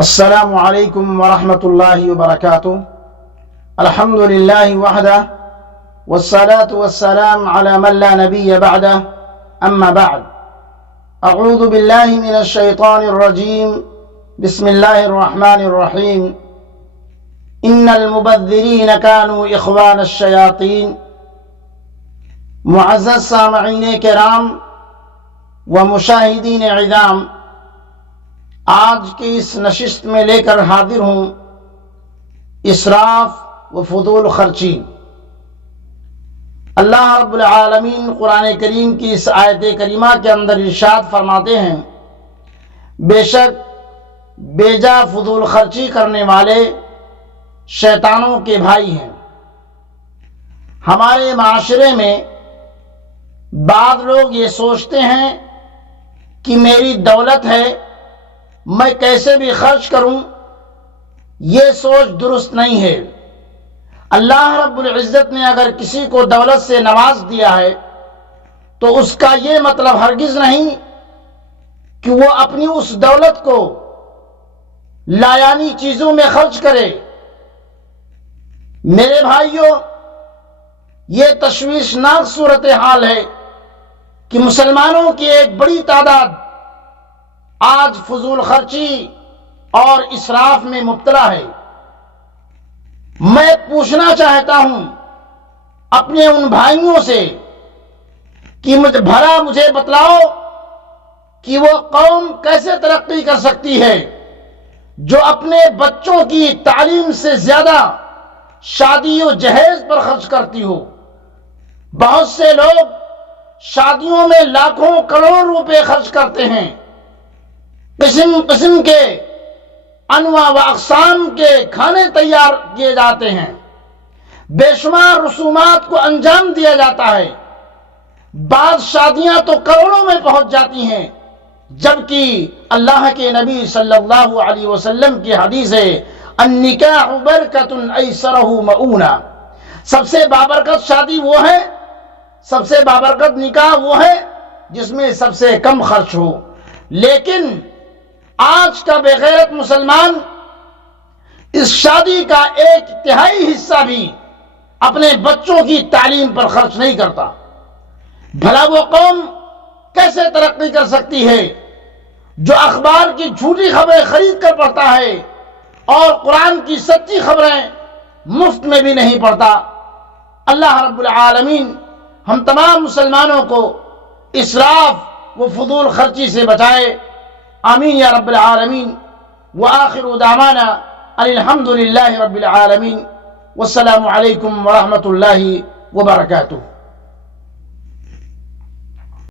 السلام علیکم ورحمۃ اللہ وبرکاتہ۔ الحمد للہ وحدہ والصلاة والسلام علی من لا نبی بعدہ، اما بعد، اعوذ باللہ من الشیطان الرجیم، بسم اللہ الرحمن الرحیم۔ ان المبذرین کانوا اخوان الشیاطین۔ معزز سامعین کرام و مشاہدین عظام، آج کی اس نشست میں لے کر حاضر ہوں اسراف و فضول خرچی۔ اللہ رب العالمین قرآن کریم کی اس آیت کریمہ کے اندر ارشاد فرماتے ہیں، بے شک بیجا فضول خرچی کرنے والے شیطانوں کے بھائی ہیں۔ ہمارے معاشرے میں بعض لوگ یہ سوچتے ہیں کہ میری دولت ہے، میں کیسے بھی خرچ کروں، یہ سوچ درست نہیں ہے۔ اللہ رب العزت نے اگر کسی کو دولت سے نواز دیا ہے تو اس کا یہ مطلب ہرگز نہیں کہ وہ اپنی اس دولت کو لایانی چیزوں میں خرچ کرے۔ میرے بھائیوں، یہ تشویشناک صورتحال ہے کہ مسلمانوں کی ایک بڑی تعداد آج فضول خرچی اور اسراف میں مبتلا ہے۔ میں پوچھنا چاہتا ہوں اپنے ان بھائیوں سے کہ مجھے بتلاؤ کہ وہ قوم کیسے ترقی کر سکتی ہے جو اپنے بچوں کی تعلیم سے زیادہ شادی و جہیز پر خرچ کرتی ہو۔ بہت سے لوگ شادیوں میں لاکھوں کروڑوں روپے خرچ کرتے ہیں، قسم قسم کے انواع و اقسام کے کھانے تیار کیے جاتے ہیں، بے شمار رسومات کو انجام دیا جاتا ہے۔ بعض شادیاں تو کروڑوں میں پہنچ جاتی ہیں، جبکہ اللہ کے نبی صلی اللہ علیہ وسلم کی حدیث ہے، النکاح برکۃ ایسرہ مؤونہ۔ سب سے بابرکت شادی وہ ہے، سب سے بابرکت نکاح وہ ہے جس میں سب سے کم خرچ ہو۔ لیکن آج کا بے غیرت مسلمان اس شادی کا ایک تہائی حصہ بھی اپنے بچوں کی تعلیم پر خرچ نہیں کرتا۔ بھلا وہ قوم کیسے ترقی کر سکتی ہے جو اخبار کی جھوٹی خبریں خرید کر پڑھتا ہے اور قرآن کی سچی خبریں مفت میں بھی نہیں پڑھتا؟ اللہ رب العالمین ہم تمام مسلمانوں کو اسراف و فضول خرچی سے بچائے، آمین یا رب العالمین۔ وآخر دعوانا ان الحمد للہ رب العالمین، والسلام علیکم ورحمۃ اللہ وبرکاتہ۔